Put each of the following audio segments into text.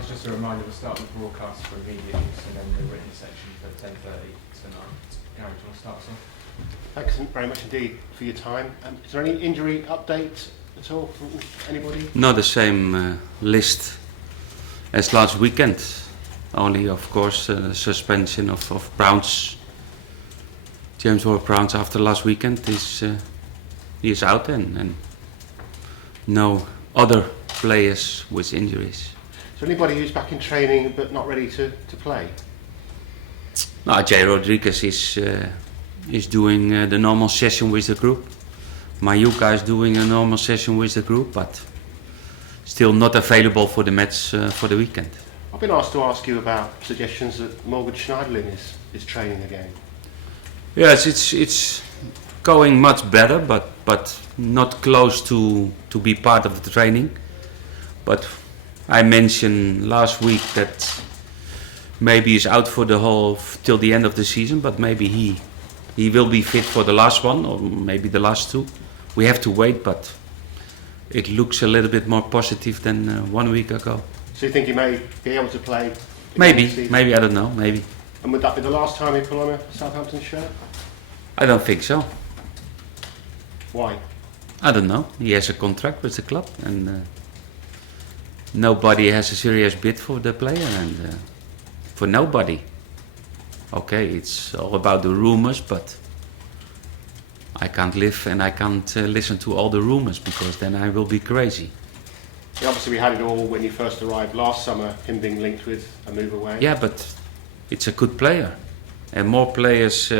guys, just a reminder, we'll start the broadcast for immediate use and then the written section for 10:30 tonight. Gary, do you want to start us off? Thanks very much indeed for your time. Is there any injury update at all from anybody? No, the same list as last weekend. Only, of course, the suspension of Browns. James Ward-Prowse after last weekend he is out and no other players with injuries. So anybody who's back in training but not ready to play? No, Jay Rodriguez is doing the normal session with the group. Mayuka is doing a normal session with the group, but still not available for the match for the weekend. I've been asked to ask you about suggestions that Morgan Schneiderlin is training again. Yes, it's going much better, but not close to be part of the training. But I mentioned last week that maybe he's out for the whole till the end of the season, but maybe he will be fit for the last one or maybe the last two. We have to wait, but it looks a little bit more positive than 1 week ago. So you think he may be able to play? Maybe, I don't know, maybe. And would that be the last time he put on a Southampton shirt? I don't think so. Why? I don't know. He has a contract with the club and nobody has a serious bid for the player and for nobody. Okay, it's all about the rumors, but I can't live and I can't listen to all the rumors because then I will be crazy. Yeah, obviously we had it all when you first arrived last summer, him being linked with a move away. Yeah, but it's a good player. And more players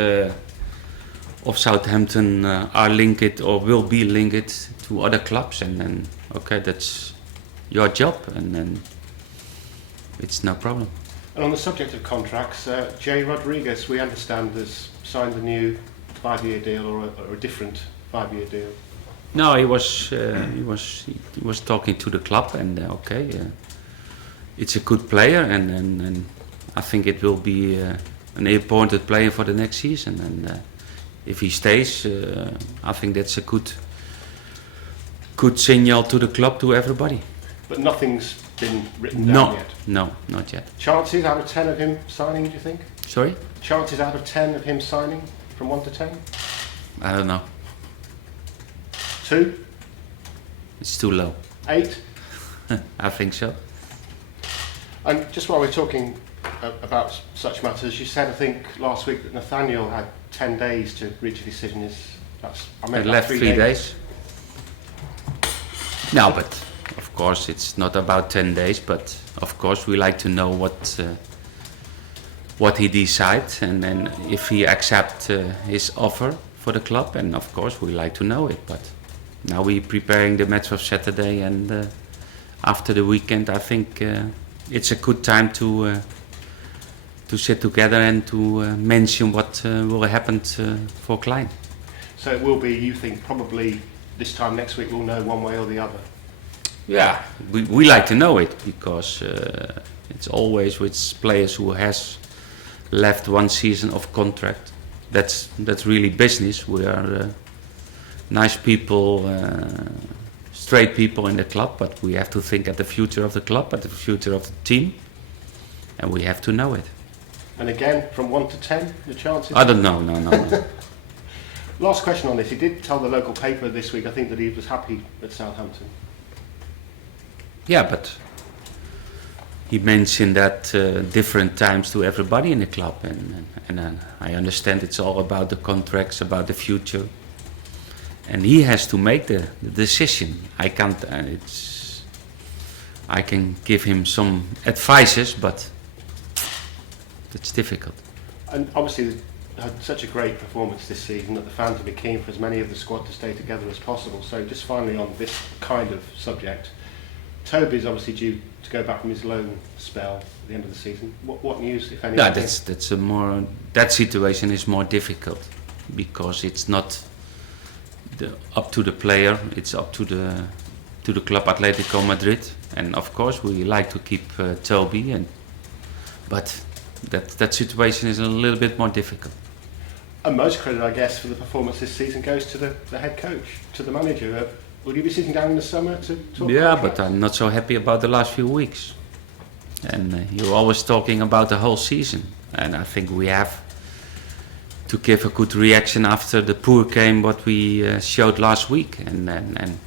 of Southampton are linked or will be linked to other clubs. And then, okay, that's your job and then it's no problem. And on the subject of contracts, Jay Rodriguez, we understand, has signed a new 5-year deal or a different 5-year deal. No, he was talking to the club and it's a good player and I think it will be an important player for the next season and if he stays, I think that's a good signal to the club, to everybody. But nothing's been written down yet? No, not yet. Chances out of 10 of him signing, do you think? Sorry? Chances out of 10 of him signing from 1 to 10? I don't know. 2? It's too low. 8? I think so. And just while we're talking about such matters, you said, I think, last week that Nathaniel had 10 days to reach a decision. It left 3 days. No, but of course it's not about 10 days, but of course we like to know what he decides and then if he accepts his offer for the club, and of course we like to know it. But now we're preparing the match of Saturday and after the weekend I think it's a good time to sit together and to mention what will happen for Klein. So it will be, you think, probably this time next week we'll know one way or the other? Yeah, we like to know it because it's always with players who has left 1 season of contract. That's really business. We are nice people, straight people in the club, but we have to think at the future of the club, at the future of the team, and we have to know it. And again, from 1 to 10, the chances? I don't know, no. Last question on this. He did tell the local paper this week, I think, that he was happy at Southampton. Yeah, but he mentioned that different times to everybody in the club, and I understand it's all about the contracts, about the future, and he has to make the decision. I can't. I can give him some advices, but it's difficult. And obviously, had such a great performance this season that the fans will be keen for as many of the squad to stay together as possible. So just finally on this kind of subject, Toby's obviously due to go back from his loan spell at the end of the season. What news, if any? Yeah, that situation is more difficult because it's not up to the player. It's up to the club Atletico Madrid, and of course we like to keep Toby, but that situation is a little bit more difficult. And most credit, I guess, for the performance this season goes to the head coach, to the manager. Will you be sitting down in the summer to talk? Yeah, but I'm not so happy about the last few weeks. And you're always talking about the whole season. And I think we have to give a good reaction after the poor game what we showed last week. And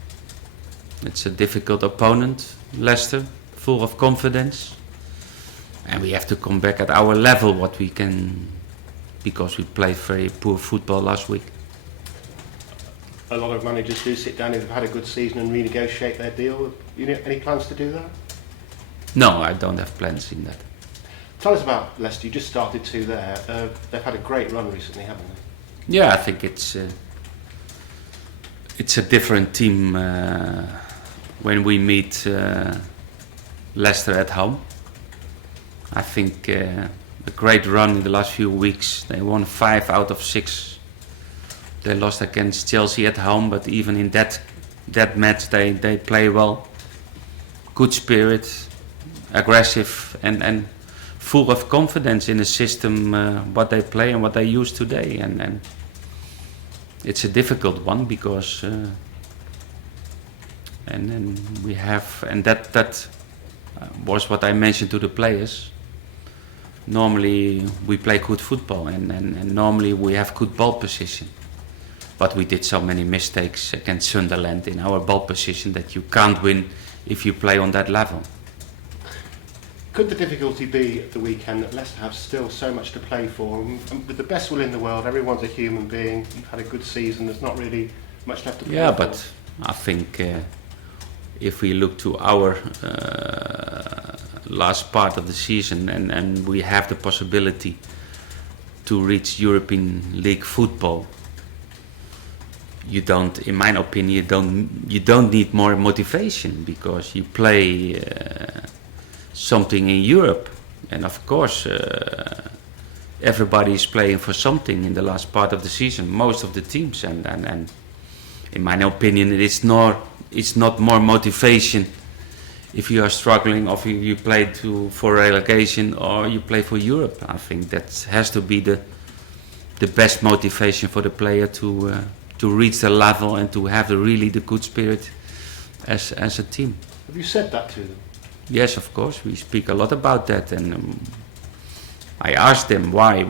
it's a difficult opponent, Leicester, full of confidence. And we have to come back at our level what we can, because we played very poor football last week. A lot of managers do sit down if they've had a good season and renegotiate their deal. You know, any plans to do that? No, I don't have plans in that. Tell us about Leicester. You just started to there. They've had a great run recently, haven't they? Yeah, I think it's a different team when we meet Leicester at home. I think a great run in the last few weeks. They won 5 out of 6. They lost against Chelsea at home, but even in that match they play well. Good spirit, aggressive and full of confidence in the system, what they play and what they use today. And it's a difficult one because and then we have, and that was what I mentioned to the players. Normally we play good football and normally we have good ball position. But we did so many mistakes against Sunderland in our ball position that you can't win if you play on that level. Could the difficulty be at the weekend that Leicester have still so much to play for? And with the best will in the world, everyone's a human being. You've had a good season. There's not really much left to play for. Yeah, but I think if we look to our last part of the season and we have the possibility to reach European League football, you don't, in my opinion, you don't need more motivation because you play something in Europe, and of course everybody is playing for something in the last part of the season, most of the teams, and in my opinion it's not more motivation if you are struggling or if you play for relegation or you play for Europe. I think that has to be the best motivation for the player to reach the level and to have really the good spirit as a team. Have you said that to them? Yes, of course. We speak a lot about that, and I asked them why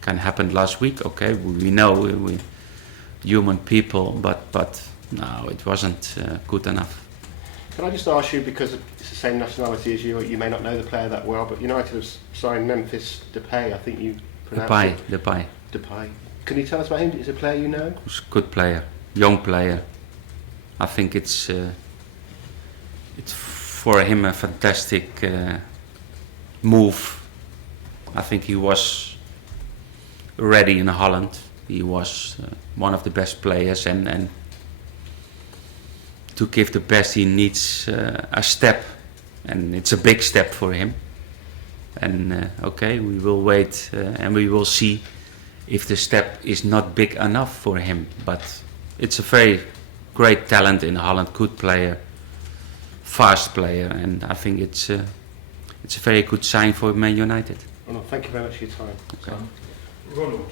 can happen last week. Okay, we know we human people, but no, it wasn't good enough. Can I just ask you, because it's the same nationality as you may not know the player that well, but United have signed Memphis Depay. I think you pronounce it. Depay. Can you tell us about him? Is he a player you know? He's a good player, young player. I think it's for him a fantastic move. I think he was ready in Holland. He was one of the best players, and to give the best he needs a step, and it's a big step for him. And okay, we will wait and we will see if the step is not big enough for him. But it's a very great talent in Holland, good player, fast player, and I think it's a very good sign for Man United. Ronald, thank you very much for your time. Okay. Ronald,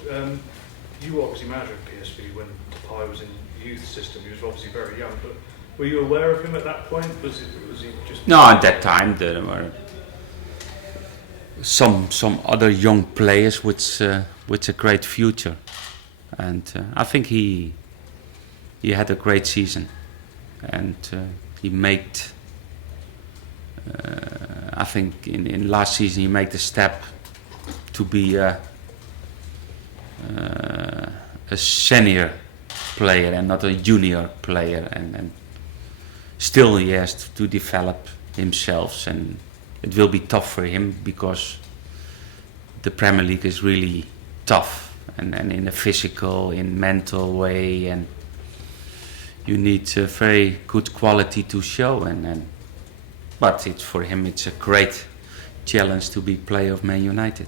you were obviously manager at PSV when Depay was in the youth system. He was obviously very young, but were you aware of him at that point? Was he just... No, at that time there were some other young players with a great future, and I think he had a great season, and he made. I think in last season he made the step to be a senior player and not a junior player, and still he has to develop himself, and it will be tough for him because the Premier League is really tough, and in a physical, in mental way, and you need a very good quality to show, but for him it's a great challenge to be player of Man United.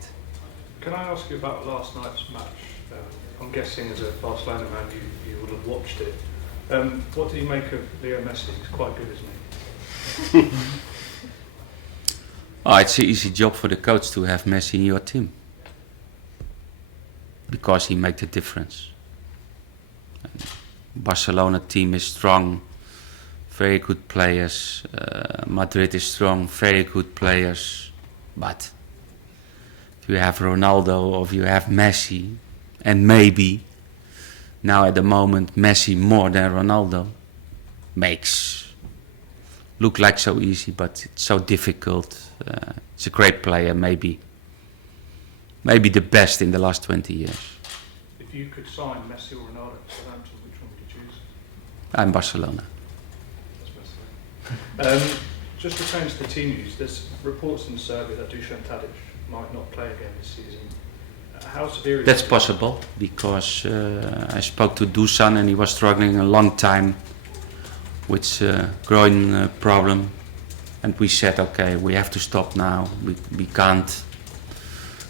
Can I ask you about last night's match? I'm guessing as a Barcelona man you would have watched it. What do you make of Leo Messi? He's quite good, isn't he? It's an easy job for the coach to have Messi in your team because he makes a difference. And Barcelona team is strong, very good players. Madrid is strong, very good players. But if you have Ronaldo or if you have Messi, and maybe now at the moment Messi more than Ronaldo, makes look like so easy, but it's so difficult. It's a great player, maybe the best in the last 20 years. If you could sign Messi or Ronaldo for Southampton, which one would you choose? I'm Barcelona. That's best. Just returning to the team news, there's reports in Serbia that Dusan Tadic might not play again this season. How severe is That's it? possible because I spoke to Dusan and he was struggling a long time with groin problem, and we said, okay, we have to stop now. We can't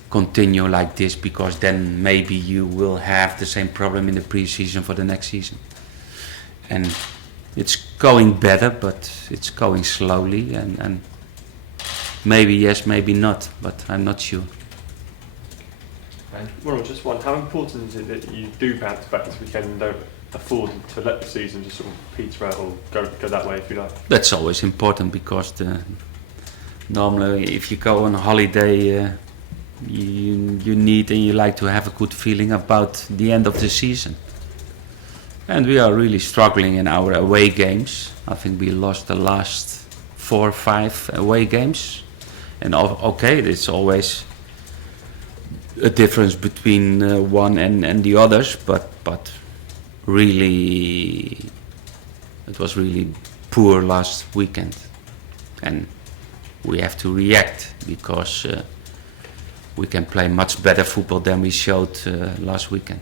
continue like this because then maybe you will have the same problem in the pre-season for the next season. And it's going better, but it's going slowly, and maybe yes, maybe not, but I'm not sure. Ronald, just one. How important is it that you do bounce back this weekend and don't afford to let the season just sort of peter out or go that way if you like? That's always important because normally if you go on a holiday, you need and you like to have a good feeling about the end of the season. And we are really struggling in our away games. I think we lost the last 4 or 5 away games. And okay, it's always a difference between one and the others, but really, it was really poor last weekend. And we have to react because we can play much better football than we showed last weekend.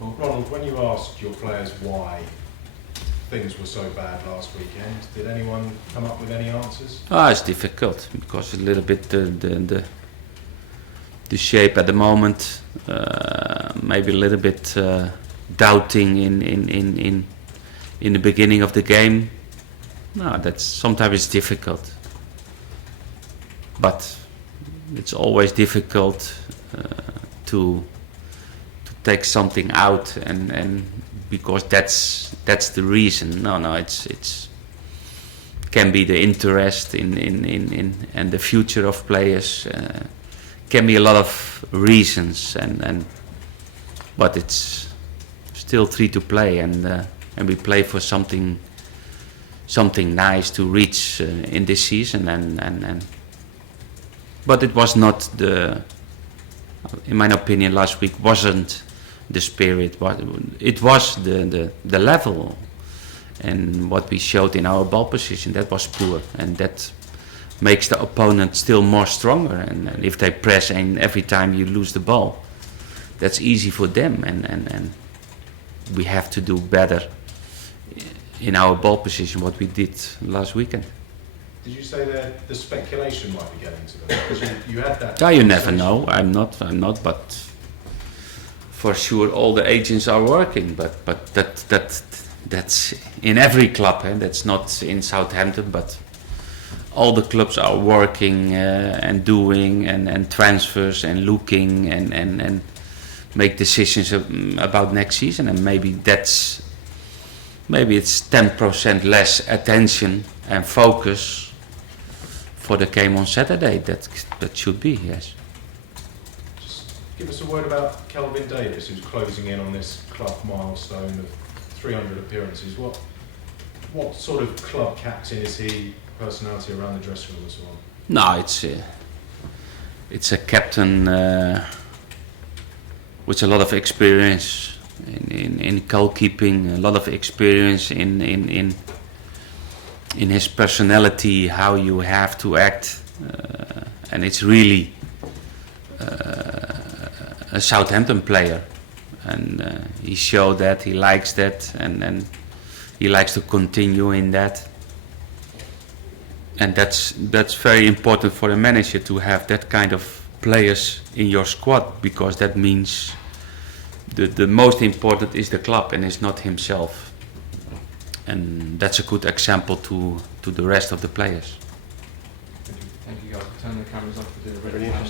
Well, Ronald, when you asked your players why things were so bad last weekend, did anyone come up with any answers? It's difficult because a little bit the shape at the moment, maybe a little bit doubting in the beginning of the game. No, that's sometimes it's difficult, but it's always difficult to take something out and because that's the reason. No, it's can be the interest in and the future of players. Can be a lot of reasons and but it's still 3 to play and we play for something nice to reach in this season and but it was not in my opinion last week wasn't the spirit, it was the level, and what we showed in our ball position, that was poor, and that makes the opponent still more stronger, and if they press and every time you lose the ball, that's easy for them, and we have to do better in our ball position what we did last weekend. Did you say that the speculation might be getting to them? Because you had that. You never know. I'm not, but for sure all the agents are working, but that's in every club, that's not in Southampton, but all the clubs are working and doing and transfers and looking and make decisions about next season, and maybe it's 10% less attention and focus for the game on Saturday. That should be, yes. Give us a word about Kelvin Davis, who's closing in on this club milestone of 300 appearances. What sort of club captain is he? Personality around the dressing room as well? No, it's a captain with a lot of experience in goalkeeping, a lot of experience in his personality, how you have to act, and it's really a Southampton player, and he showed that he likes that, and he likes to continue in that, and that's very important for a manager to have that kind of players in your squad, because that means the most important is the club and it's not himself, and that's a good example to the rest of the players.